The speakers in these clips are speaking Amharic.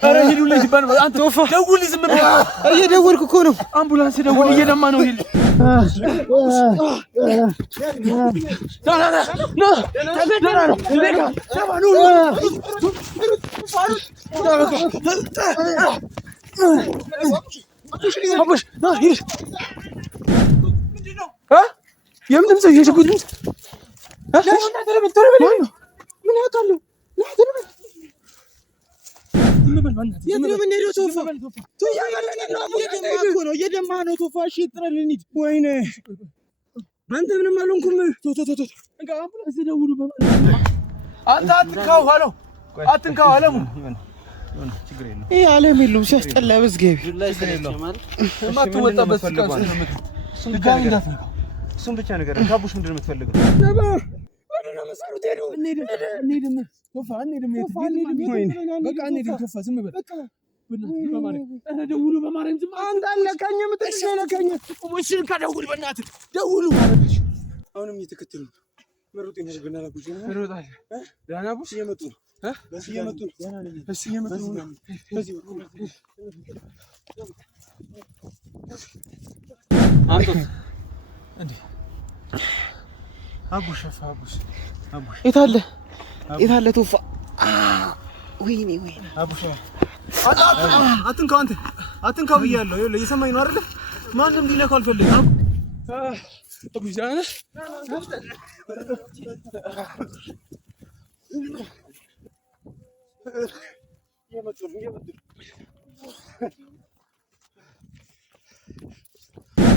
ኧረ ሂዱልኝ ሲባል አንተ ደውል ዝም ብለህ እየደወልኩ እኮ ነው አምቡላንስ ደውል እየደማ ነው ይል የምንም ሰው እየሸጉት ምን ያውቃሉ የደማ ነው ቶፋ እሺ ጥረን እንሂድ ወይኔ አንተ ምንም አልሆንኩም አምቡላንስ ደውሉ አንተ አትንካው አለሙ ችግር የለውም ይሄ ዓለም የለውም ሲያስጠላ በዝገቢ የማትወጣበት እሱን ብቻ ነገር ካቡሽ ምንድን ነው የምትፈልገው ቶፋ እንሂድም በቃ እንሂድም ቶፋ ዝም በል ደውሉ በማርያም ዝም አንተ አለቀኝ የምትሸለከኝ ቁሙሽን ከደውል በእናትህ ደውሉ አሁንም እየተከተሉ መሩጥ ይነሽብና ላኩሽ መሩጣል ዳናቡሽ እየመጡ ነው እየመጡ ነው በዚህ አንተ እንዴ አቡሽ የታለ ቶፋ ወይኔ አቡሽ አትንካው ብያለሁ ይኸውልህ እየሰማኝ ነው አይደል ማንም ሊነካው አልፈልግም አቡሽ ዳና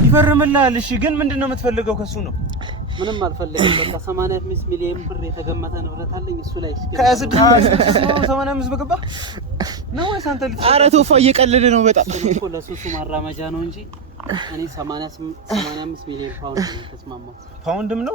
ይፈርምልሃል እሺ ግን ምንድነው የምትፈልገው ከሱ ነው ምንም አልፈልግም በቃ 85 ሚሊዮን ብር የተገመተ ንብረት አለኝ እሱ ላይ እስከ 85 በገባ ነው ወይስ አንተ ልጅ ኧረ ቶፋ እየቀለደ ነው በጣም እኮ ለሱሱ ማራመጃ ነው እንጂ እኔ 85 ሚሊዮን ፓውንድ ተስማማት ፓውንድም ነው